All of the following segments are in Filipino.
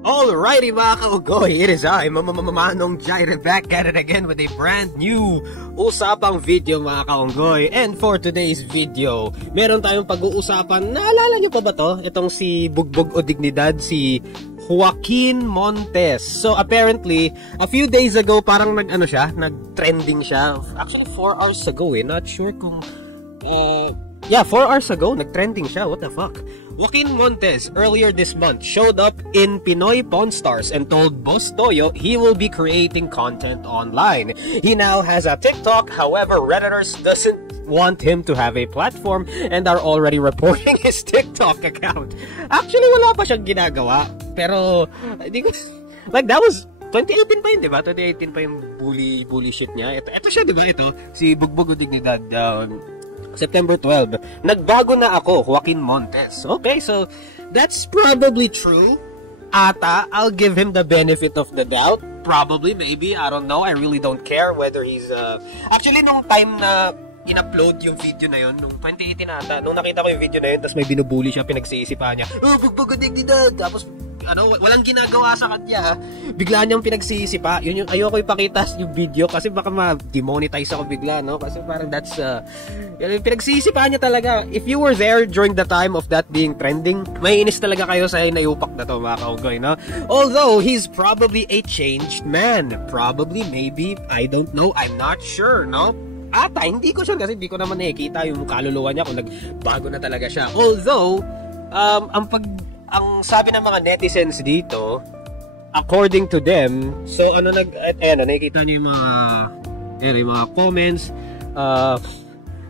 Alrighty mga kaugoy, it is I, Manong Jaire, back at it again with a brand new usapang video mga kaunggoy. And for today's video, meron tayong pag-uusapan, naalala nyo pa ba to? Itong si Bugbog o Dignidad, si Joaquin Montes. So apparently, a few days ago, parang nag-trending siya. Actually 4 hours ago not sure kung... 4 hours ago, nag-trending siya. What the fuck? Joaquin Montes, earlier this month, showed up in Pinoy Pawn Stars and told Boss Toyo he will be creating content online. He now has a TikTok, however, Redditors doesn't want him to have a platform and are already reporting his TikTok account. Actually, wala pa siyang ginagawa. Pero, hindi ko... Like, that was... 2018 pa yun, diba? 2018 pa yung bully shit niya. Ito siya, diba? Ito, si Bugbog o Dignidad, September 12. Nagbago na ako, Joaquin Montes. Okay, so that's probably true. Ata, I'll give him the benefit of the doubt. Probably, maybe, I don't know. I really don't care whether he's... Actually, nung time na in-upload yung video na yun, nung 2018 ata, nung nakita ko yung video na yun, tapos may binubuli siya, pinagsisipa niya, Bugbog o Dignidad! Tapos, walang ginagawa sa kanya, bigla niyang pinagsisipa. Yun yung ayoko ipakita yung video kasi baka ma-demonetize ako bigla, no? Kasi parang that's pinagsisipa niya talaga. If you were there during the time of that being trending, may inis talaga kayo sa inayupak na to, mga kaugoy, no? Although he's probably a changed man, probably, maybe, I don't know, I'm not sure, no? Ata, hindi ko siya kasi hindi ko naman nakikita yung kaluluwa niya kung nagbago na talaga siya. Although, ang sabi ng mga netizens dito, according to them, so nakikita niyo yung mga comments,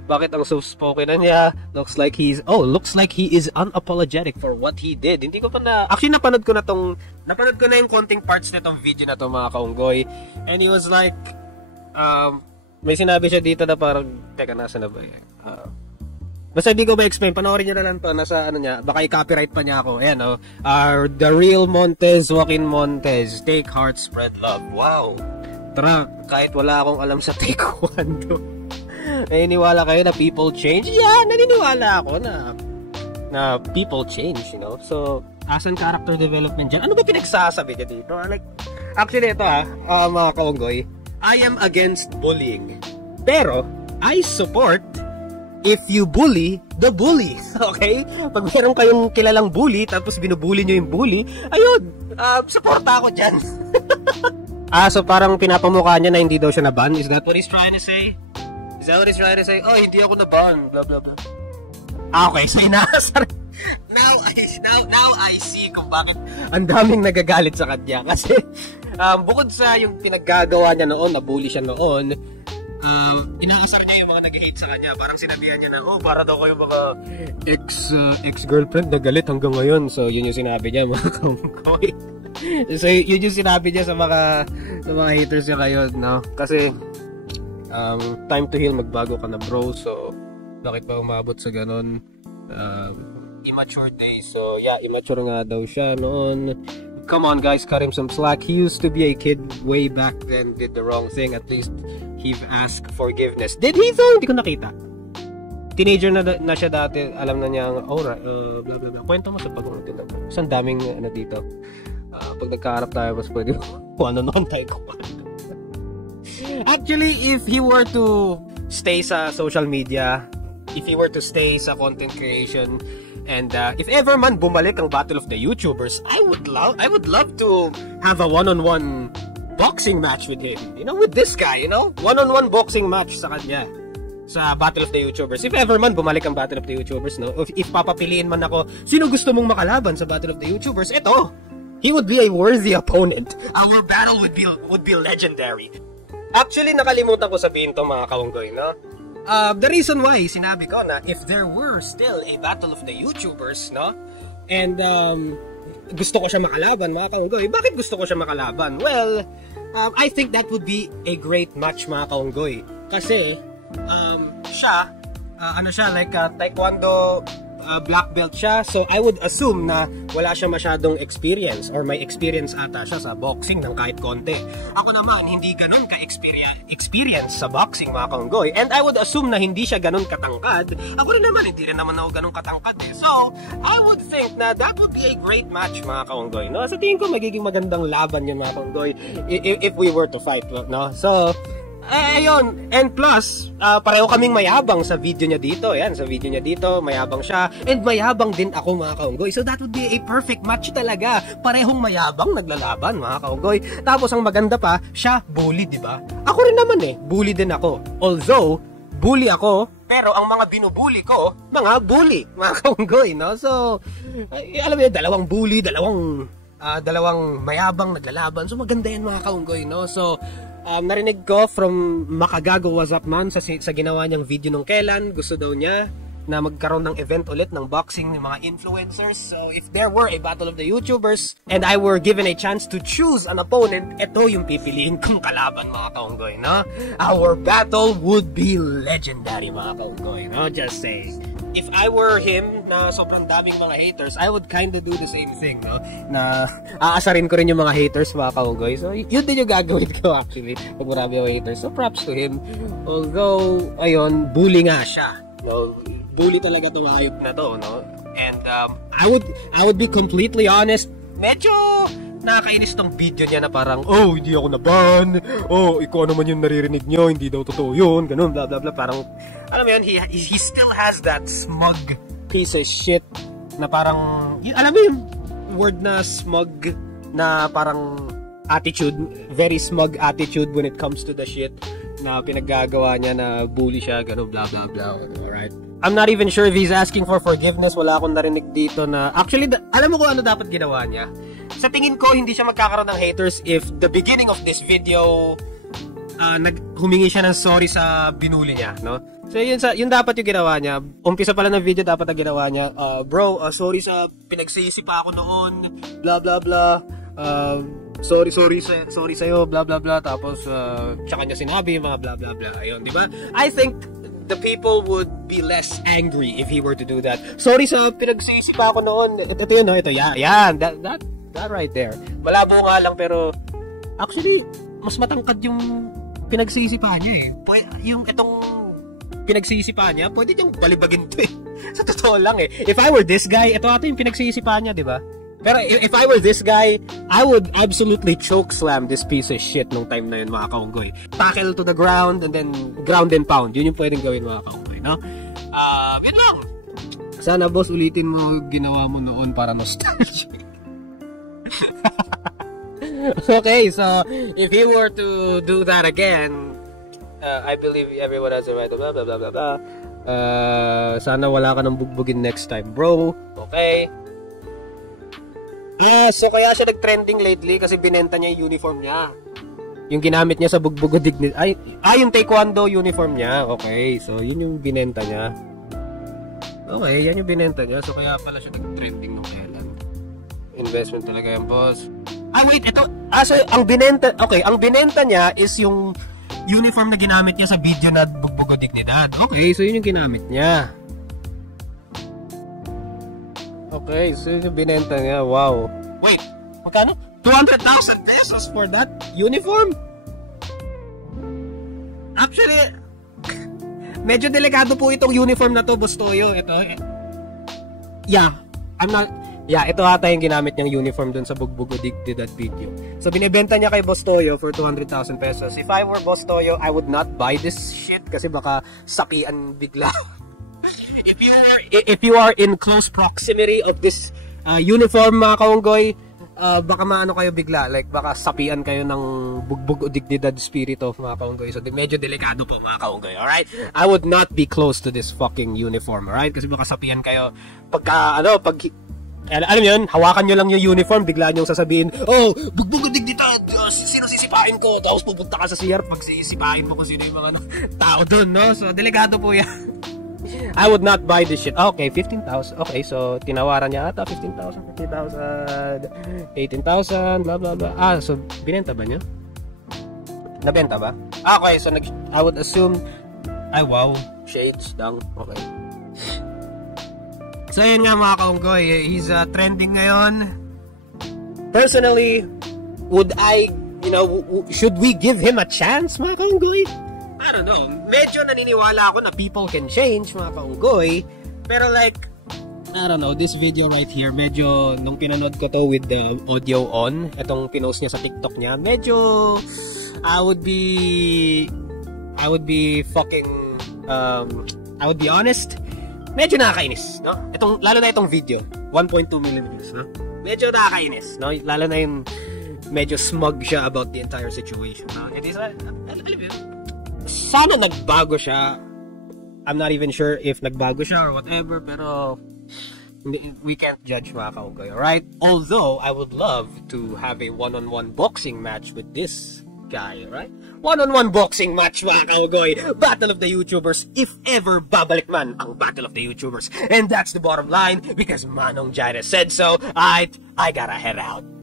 bakit ang soft-spoken na niya, looks like he is unapologetic for what he did. Hindi ko pa actually napanood ko na yung konting parts nitong video na to, mga kaunggoy, and he was like, may sinabi siya dito na parang, teka, nasa na ba yan? Basta hindi ko ma-explain, panoorin nyo na lang to, nasa niya, baka i-copyright pa niya ako. Ayan, the real Montes, Joaquin Montes, take heart, spread love. Wow! Tara, kahit wala akong alam sa taekwondo, naniniwala kayo na people change? Yeah, naniniwala ako na people change, you know? So, asan character development dyan? Ano ba pinagsasabi ka dito? Like, actually, ito mga kaunggoy, I am against bullying. Pero, I support if you bully the bully. Okay? Pag meron kayong kilalang bully, tapos binubully nyo yung bully, ayun, supporta ako dyan. So parang pinapamukha niya na hindi daw siya na-ban? Is that what he's trying to say? Is that what he's trying to say? Oh, hindi ako na-ban, blah blah blah. Okay, so inaasar. Now I see kung bakit ang daming nagagalit sa kanya. Kasi bukod sa yung pinaggagawa niya noon, nabully siya noon, inaasar niya yung mga nag-hate sa kanya. Parang sinabihan niya na, para daw kayo mga ex-girlfriend na galit hanggang ngayon. So yun yung sinabi niya, mga kaunggoy. So yun yung sinabi niya sa mga haters niya ngayon, no? Kasi time to heal, magbago ka na, bro. So bakit pa umabot sa ganun? Immature days. So yeah, immature nga daw siya noon. Come on guys, cut him some slack. He used to be a kid way back then, did the wrong thing. At least he asked forgiveness. Did he though? Hindi ko nakita. Teenager na siya dati. Alam na niya ang aura, blah blah blah. Kwento mo sa pag-unatin na. Isang daming dito. Pag nagkaharap tayo, mas pwede noon tayo. Actually, if he were to stay sa social media, if he were to stay sa content creation, and if ever man bumalik ang Battle of the YouTubers, I would love to have a one-on-one boxing match with him. You know, with this guy, you know? One-on-one boxing match sa kanya. Sa Battle of the YouTubers. If ever man bumalik ang Battle of the YouTubers, no? If papapiliin man ako, sino gusto mong makalaban sa Battle of the YouTubers? Eto! He would be a worthy opponent. Our battle would be legendary. Actually, nakalimutan ko sabihin to, mga kaunggoy, no? The reason why sinabi ko na if there were still a Battle of the YouTubers, no? And gusto ko siya makalaban, mga kaunggoy. Bakit gusto ko siya makalaban? Well, I think that would be a great match, mga kaunggoy. Kasi siya, like taekwondo black belt siya. So I would assume na wala siya masyadong experience or may experience ata siya sa boxing ng kahit konti. Ako naman, hindi ganun ka-experience sa boxing mga kaunggoy. And I would assume na hindi siya ganun katangkad. Ako rin naman, hindi rin naman ako ganun katangkad eh. So I would think na that would be a great match mga kaunggoy. No? Sa tingin ko, magiging magandang laban yun mga kaunggoy if we were to fight. No? So ayun, and plus, pareho kaming mayabang sa video niya dito. Ayan, sa video niya dito, mayabang siya. And mayabang din ako mga kaunggoy. So that would be a perfect match talaga. Parehong mayabang, naglalaban mga kaunggoy. Tapos ang maganda pa, siya bully, di ba? Ako rin naman eh, bully din ako. Although, bully ako, pero ang mga binubully ko, mga bully, mga kaunggoy, no? So, alam mo yun, dalawang bully, dalawang mayabang naglalaban. So maganda yan mga kaunggoy, no? So, narinig ko from Makagago What's Up Man sa ginawa niyang video nung kailan, gusto daw niya na magkaroon ng event ulit ng boxing ng mga influencers. So if there were a battle of the YouTubers and I were given a chance to choose an opponent, ito yung pipiliin kong kalaban mga kaunggoy, no? Our battle would be legendary mga kaunggoy, no? Just saying. If I were him na sobrang daming mga haters, I would kinda do the same thing, no? Na aasarin ko rin yung mga haters mga kaunggoy. So yun din yung gagawin ko actually pag marami yung haters. So props to him. Although, ayun, bully nga siya. No? Bully talaga itong hayop na to, no? And I would be completely honest, medyo nakakainis tong video niya na parang, oh, hindi ako naban, oh, ikaw naman yung naririnig nyo, hindi daw totoo yun, ganun, blah blah blah. Parang, alam mo yun, he still has that smug piece of shit na parang, alam mo yung word na smug, na parang attitude, very smug attitude when it comes to the shit na pinaggagawa niya, na bully siya, ganun, blah blah blah. Alright, I'm not even sure if he's asking for forgiveness. Wala akong narinig dito na, actually, alam mo kung ano dapat ginawa niya? Sa tingin ko, hindi siya magkakaroon ng haters if the beginning of this video, humingi siya ng sorry sa binuli niya, no? So yun dapat yung ginawa niya. Umpisa pala ng video, dapat na ginawa niya, bro, sorry sa pinagsisi pa ako noon, blah blah blah, sorry sa'yo, blah blah blah. Tapos tsaka niya sinabi mga blah blah blah. Ayun, di ba? I think the people would be less angry if he were to do that. Sorry sa pinagsisi pa ako noon. Ito yun, no? Ito, yan, that right there. Malabo nga lang, pero actually mas matangkad yung pinagsisipa niya eh. Yung itong pinagsisipa niya, pwede niyang balibagin to eh. Sa totoo lang eh. If I were this guy, ito yung pinagsisipa niya, di ba? Pero if I were this guy, I would absolutely choke slam this piece of shit nung time na yun mga kaunggoy. Tackle to the ground and then ground and pound. Yun yung pwedeng gawin mga kaunggoy, no? Yun lang. Sana boss, ulitin mo ginawa mo noon para nostalgic. Okay, so if he were to do that again, I believe everyone has a right to blah blah blah blah blah. Sana wala ka nang bugbugin next time, bro. Okay? So kaya siya nag-trending lately kasi binenta niya yung uniform niya. Yung ginamit niya sa Bugbugo Dignity. Yung taekwondo uniform niya. Okay, so yun yung binenta niya. Okay, yan yung binenta niya. So kaya pala siya nag-trending nung kailan. Investment talaga yan, boss. Wait, ito. So ang binenta, okay, ang binenta niya is yung uniform na ginamit niya sa video na Bugbugo Dignidad. Okay, so yun yung ginamit niya. Okay, so yung binenta niya. Wow. Wait, magkano? 200,000 pesos for that uniform? Actually, medyo delikado po itong uniform na to, Boss Toyo. Ito. Ito ata yung ginamit niyang uniform dun sa Bugbugo Dignidad video. So, binibenta niya kay Boss Toyo for 200,000 pesos. If I were Boss Toyo, I would not buy this shit kasi baka sapian bigla. If you are in close proximity of this uniform mga kaunggoy, baka maano kayo bigla, like baka sapian kayo ng Bugbugo Dignidad spirit of mga kaunggoy. So medyo delikado po mga kaunggoy, alright? I would not be close to this fucking uniform, alright? Kasi baka sapian kayo alam mo yun, hawakan nyo lang yung uniform, bigla nyo sasabihin, oh, Bugbugo Dignidad, sino sisipain ko? Tapos pupunta ka sa CR, pag sisipain mo kung sino yung mga tao doon, no? So delikado po yan. I would not buy this shit. Okay, 15,000. Okay, so tinawaran niya ata 15,000, 50,000, 18,000, blah blah blah. So binenta ba niya? Nabenta ba? Okay, so I would assume, wow, shades lang. Okay. So yun nga mga kaunggoy, he's trending ngayon. Personally, should we give him a chance mga kaunggoy? I don't know. Medyo naniniwala ako na people can change mga kaunggoy. Pero like, I don't know, this video right here, medyo nung pinanood ko to with the audio on, itong pinost niya sa TikTok niya, medyo I would be honest, medyo nakakainis, no? Lalo na itong video, 1.2 millimeters, no? Medyo nakakainis, no? Lalo na yung medyo smug siya about the entire situation, no? It is, sana nagbago siya. I'm not even sure if nagbago siya or whatever, pero we can't judge mga kaunggoy, alright? Although, I would love to have a one-on-one boxing match with this guy, right? One-on-one boxing match mga kaunggoy. Battle of the YouTubers, if ever babalik man ang Battle of the YouTubers. And that's the bottom line, because Manong Jaira said so. I gotta head out.